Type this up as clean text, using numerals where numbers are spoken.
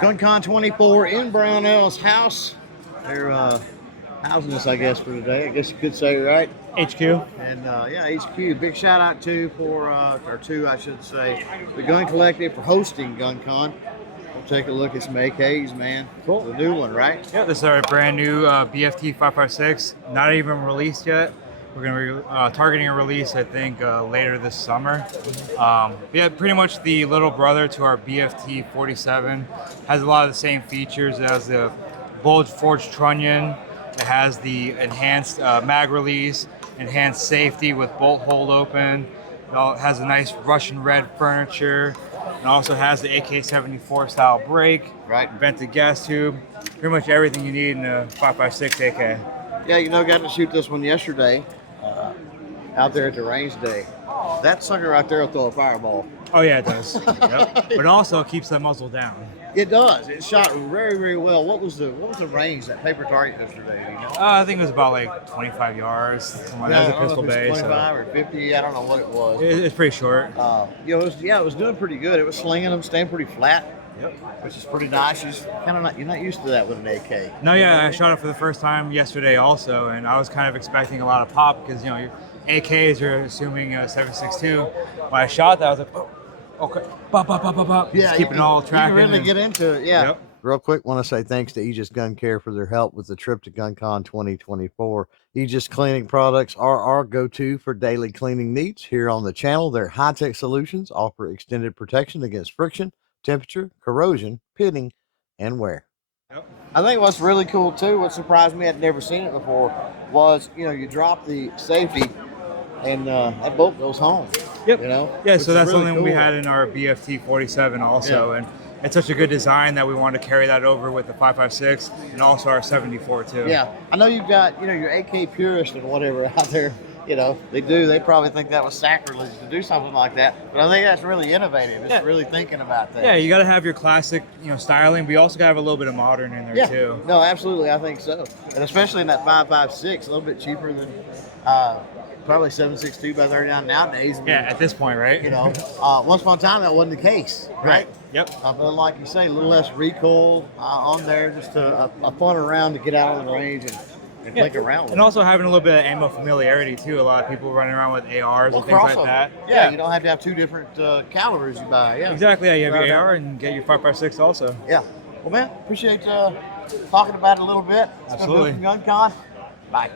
GunCon 24 in Brownell's house. They're housing us, I guess, for today. I guess you could say, right? HQ. And yeah, HQ. Big shout out to I should say, the Gun Collective for hosting GunCon. We'll take a look at some AKs, man. Cool. The new one, right? Yeah, this is our brand new BFT556. Not even released yet. We're going to be targeting a release, I think, later this summer. Yeah, pretty much the little brother to our BFT47. Has a lot of the same features. It has the bulge forged trunnion. It has the enhanced mag release, enhanced safety with bolt hold open. It has a nice Russian red furniture. It also has the AK-74 style brake, right? Vented gas tube. Pretty much everything you need in a 556 AK. Yeah, you know, got to shoot this one yesterday out there at the range day. That sucker right there will throw a fireball. Oh yeah, it does. Yep. But also keeps that muzzle down. It does. It shot very, very well. What was the range that paper target yesterday? You know? I think it was about like 25 yards. Something like that. It was a pistol base. 25 or 50. I don't know what it was. It's pretty short. You know, it was doing pretty good. It was slinging them, staying pretty flat. Yep. Which is pretty nice. You're not used to that with an AK. No, yeah, I shot it for the first time yesterday also, and I was kind of expecting a lot of pop because you know your AKs you're assuming 7.62. When I shot that, I was like, oh, okay, pop, pop, pop, pop, pop. Yeah, just keeping it all tracking. You can really get into it. Yeah. Yep. Real quick, want to say thanks to Aegis Gun Care for their help with the trip to GunCon 2024. Aegis cleaning products are our go-to for daily cleaning needs. Here on the channel, their high-tech solutions offer extended protection against friction, temperature, corrosion, pitting, and wear. Yep. I think what's really cool too, what surprised me, I'd never seen it before, was you drop the safety and that bolt goes home. Yep. You know? Yeah, so that's really something cool. We had in our BFT47 also, and it's such a good design that we wanted to carry that over with the 5.56 and also our 74 too. Yeah, I know you've got your AK purist and whatever out there. They probably think that was sacrilege to do something like that, but I think that's really innovative. It's really thinking about that. Yeah, you got to have your classic, styling, but you also got to have a little bit of modern in there too. No, absolutely, I think so, and especially in that 5.56, a little bit cheaper than probably 7.62 by 39 nowadays. Yeah, at this point, right? Once upon a time that wasn't the case, right? Yep. But like you say, a little less recoil on there, just a fun around to get out on the range and click around with. And also having a little bit of ammo familiarity too. A lot of people running around with ARs and things like that. Yeah, you don't have to have two different calibers you buy. Yeah, exactly. Yeah, you have your AR and get your 5.56 also. Yeah. Well, man, appreciate talking about it a little bit. Absolutely. GunCon. Bye.